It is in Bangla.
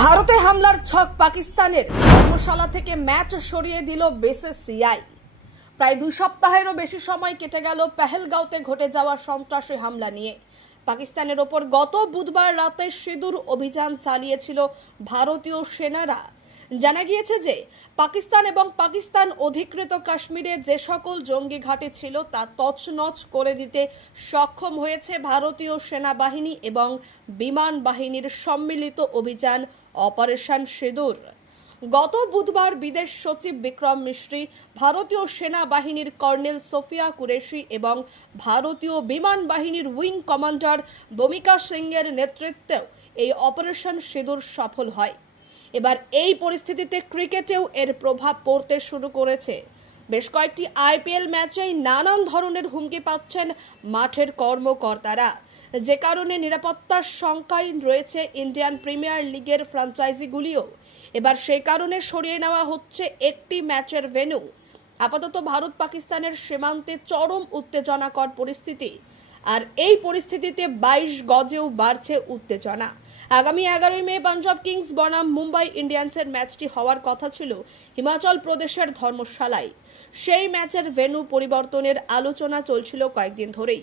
ভারতে হামলার ছক পাকিস্তানের ধর্মশালা থেকে ম্যাচ সরিয়ে দিল বিসিসিআই। প্রায় 2 সপ্তাহেরও বেশি সময় কেটে গেল পেহেলগাঁওতে ঘটে যাওয়া সন্ত্রাসী হামলা নিয়ে। পাকিস্তানের ওপর গত বুধবার রাতে সিঁদুর অভিযান চালিয়েছিল ভারতীয় সেনারা। জানা গিয়েছে যে পাকিস্তান এবং পাকিস্তান অধিকৃত কাশ্মীরে যে সকল জঙ্গি ঘাঁটি ছিল তা তছনছ করে দিতে সক্ষম হয়েছে ভারতীয় সেনাবাহিনী এবং বিমান বাহিনীর সম্মিলিত অভিযান অপারেশন সিঁদুর। গত বুধবার বিদেশ সচিব বিক্রম মিশ্রি, ভারতীয় সেনাবাহিনীর কর্নেল সোফিয়া কুরেশি এবং ভারতীয় বিমান বাহিনীর উইং কমান্ডার ভূমিকা সিংয়ের নেতৃত্বে এই অপারেশন সিঁদুর সফল হয়। এবার এই পরিস্থিতিতে ক্রিকেটেও এর প্রভাব পড়তে শুরু করেছে। বেশ কয়েকটি আইপিএল ম্যাচেই নানান ধরনের হুমকি পাচ্ছেন মাঠের কর্মকর্তারা, যে কারণে নিরাপত্তার শঙ্কায় রয়েছে ইন্ডিয়ান প্রিমিয়ার লিগের ফ্র্যাঞ্চাইজিগুলিও। এবার সেই কারণে সরিয়ে নেওয়া হচ্ছে একটি ম্যাচের ভেন্যু। আপাতত ভারত পাকিস্তানের সীমান্তে চরম উত্তেজনাকর পরিস্থিতি, আর এই পরিস্থিতিতে 22 গজেও বাড়ছে উত্তেজনা। আগামী 11 মে পাঞ্জাব কিংস বনাম মুম্বাই ইন্ডিয়ান্সের ম্যাচটি হওয়ার কথা ছিল হিমাচল প্রদেশের ধর্মশালায়। সেই ম্যাচের ভেন্যু পরিবর্তনের আলোচনা চলছিল কয়েকদিন ধরেই।